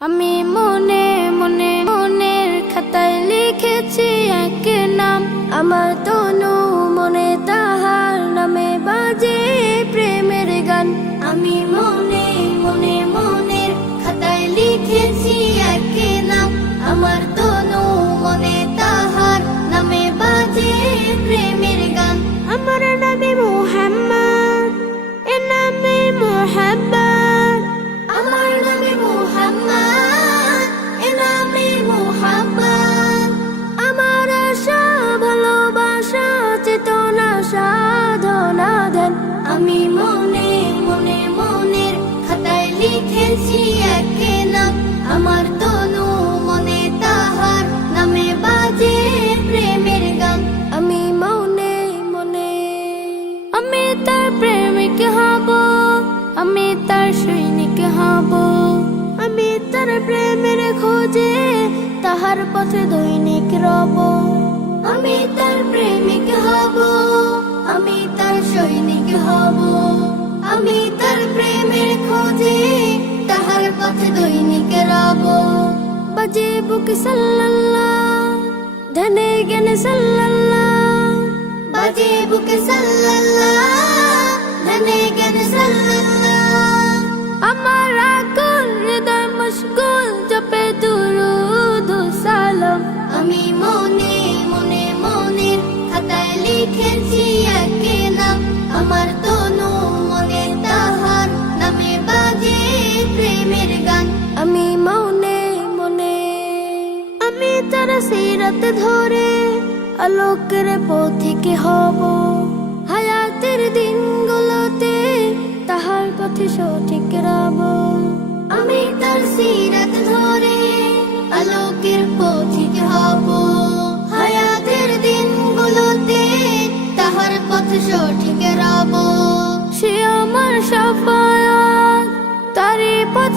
আমি মনে মনে, মনের খাতায় লিখেছি এক নাম। আমার তনু মনে তাহার নামে বাজে প্রেমের গান। আমি আমি মনে মনে, মনের খাতায় লিখেছি এক নাম আমার তনু মনে তাহার নামে বাজে প্রেমের গান। আমি মনে মনে, আমি তার প্রেমিক হব। আমি তার সৈনিক হব। আমি তার প্রেমের খোঁজে তাহার পথে দৈনিক রব। আমি তার প্রেমিক হব। আমি হব। আমি তার প্রেমের খোঁজে তাহার পথে দৈনিক রব। বাজে বুক সাল্লাল্লাহ, ধনে জ্ঞান সাল্লাল্লাহ। বাজে বুক সাল্লাল্লাহ আমি মনে মনে। আমি তার সিরাত ধরে আলোকের পথিকে হব। হায়াতের দিনগুলোতে তাহার পথে সঠিক রব। আমি তার সিরাত ধরে আলোকের পথিকে হব। হায়াতের দিনগুলোতে তাহার পথ সঠিক রব। সে আমার সাফায়াত তারি পথ